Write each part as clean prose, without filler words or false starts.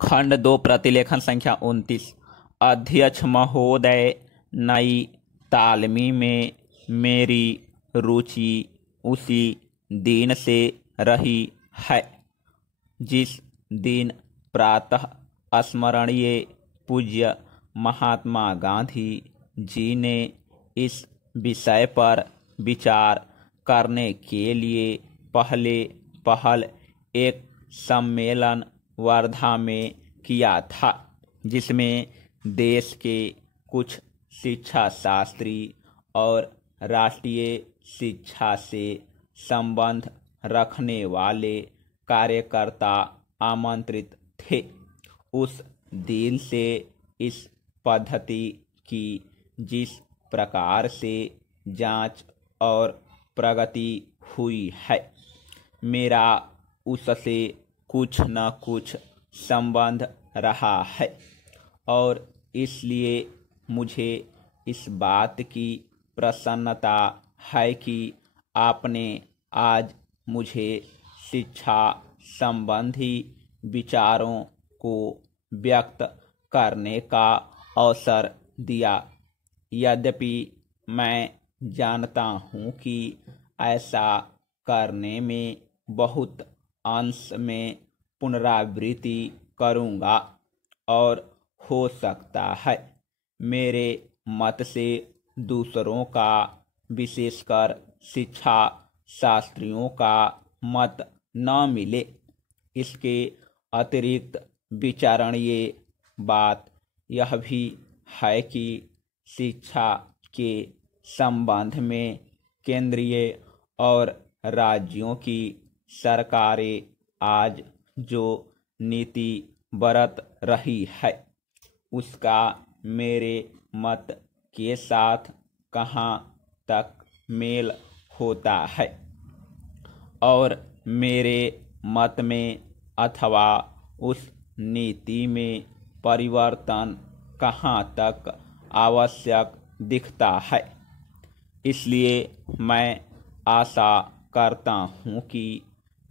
खंड 2 प्रतिलेखन संख्या 29। अध्यक्ष महोदय, नई तालमी में मेरी रुचि उसी दिन से रही है जिस दिन प्रातः स्मरणीय पूज्य महात्मा गांधी जी ने इस विषय पर विचार करने के लिए पहल एक सम्मेलन वर्धा में किया था, जिसमें देश के कुछ शिक्षा शास्त्री और राष्ट्रीय शिक्षा से संबंध रखने वाले कार्यकर्ता आमंत्रित थे। उस दिन से इस पद्धति की जिस प्रकार से जांच और प्रगति हुई है, मेरा उससे कुछ न कुछ संबंध रहा है और इसलिए मुझे इस बात की प्रसन्नता है कि आपने आज मुझे शिक्षा संबंधी विचारों को व्यक्त करने का अवसर दिया। यद्यपि मैं जानता हूँ कि ऐसा करने में बहुत अंश में पुनरावृत्ति करूँगा और हो सकता है मेरे मत से दूसरों का, विशेषकर शिक्षा शास्त्रियों का मत न मिले। इसके अतिरिक्त विचारणीय बात यह भी है कि शिक्षा के संबंध में केंद्रीय और राज्यों की सरकारें आज जो नीति बरत रही है, उसका मेरे मत के साथ कहाँ तक मेल होता है और मेरे मत में अथवा उस नीति में परिवर्तन कहाँ तक आवश्यक दिखता है। इसलिए मैं आशा करता हूँ कि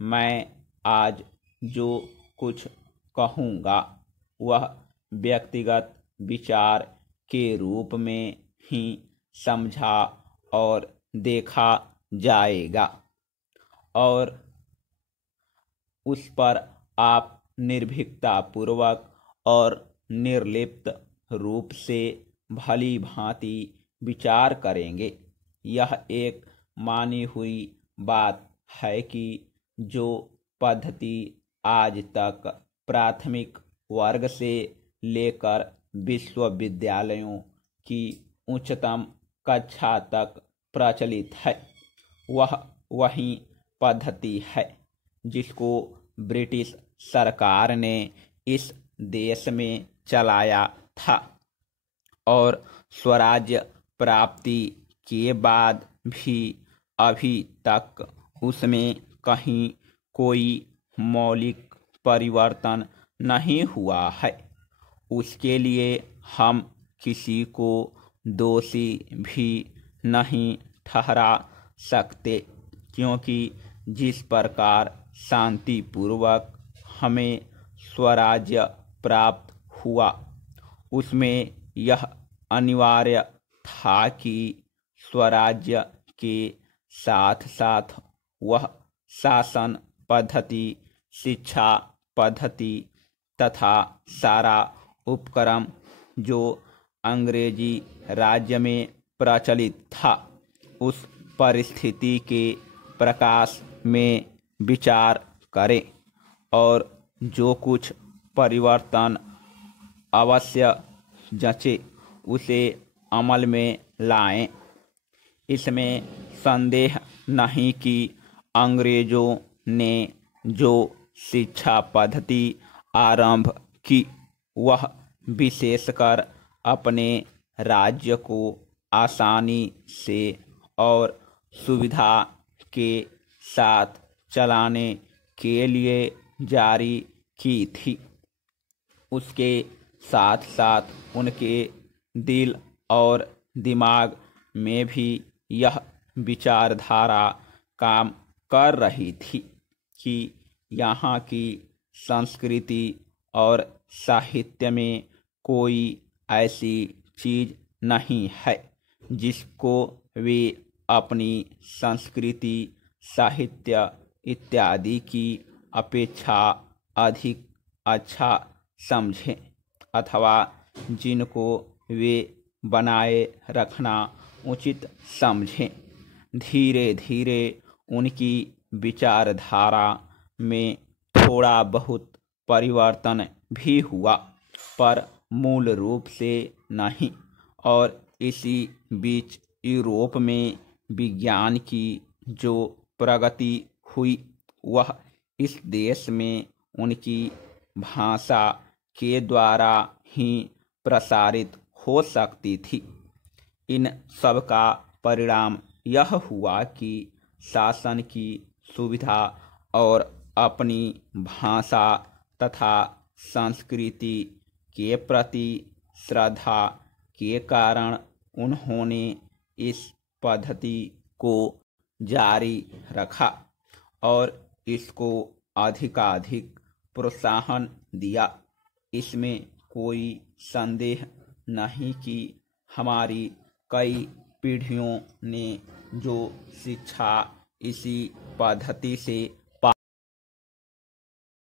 मैं आज जो कुछ कहूँगा वह व्यक्तिगत विचार के रूप में ही समझा और देखा जाएगा और उस पर आप निर्भीकतापूर्वक और निर्लिप्त रूप से भली भांति विचार करेंगे। यह एक मानी हुई बात है कि जो पद्धति आज तक प्राथमिक वर्ग से लेकर विश्वविद्यालयों की उच्चतम कक्षा तक प्रचलित है, वह वही पद्धति है जिसको ब्रिटिश सरकार ने इस देश में चलाया था और स्वराज्य प्राप्ति के बाद भी अभी तक उसमें कहीं कोई मौलिक परिवर्तन नहीं हुआ है। उसके लिए हम किसी को दोषी भी नहीं ठहरा सकते, क्योंकि जिस प्रकार शांतिपूर्वक हमें स्वराज्य प्राप्त हुआ, उसमें यह अनिवार्य था कि स्वराज्य के साथ साथ वह शासन पद्धति, शिक्षा पद्धति तथा सारा उपक्रम जो अंग्रेजी राज्य में प्रचलित था, उस परिस्थिति के प्रकाश में विचार करें और जो कुछ परिवर्तन अवश्य जचे उसे अमल में लाएं। इसमें संदेह नहीं कि अंग्रेजों ने जो शिक्षा पद्धति आरंभ की, वह विशेषकर अपने राज्य को आसानी से और सुविधा के साथ चलाने के लिए जारी की थी। उसके साथ साथ उनके दिल और दिमाग में भी यह विचारधारा काम कर रही थी कि यहाँ की संस्कृति और साहित्य में कोई ऐसी चीज़ नहीं है जिसको वे अपनी संस्कृति, साहित्य इत्यादि की अपेक्षा अधिक अच्छा समझें अथवा जिनको वे बनाए रखना उचित समझें। धीरे धीरे उनकी विचारधारा में थोड़ा बहुत परिवर्तन भी हुआ, पर मूल रूप से नहीं। और इसी बीच यूरोप में विज्ञान की जो प्रगति हुई वह इस देश में उनकी भाषा के द्वारा ही प्रसारित हो सकती थी। इन सब का परिणाम यह हुआ कि शासन की सुविधा और अपनी भाषा तथा संस्कृति के प्रति श्रद्धा के कारण उन्होंने इस पद्धति को जारी रखा और इसको अधिकाधिक प्रोत्साहन दिया। इसमें कोई संदेह नहीं कि हमारी कई पीढ़ियों ने जो शिक्षा इसी पद्धति से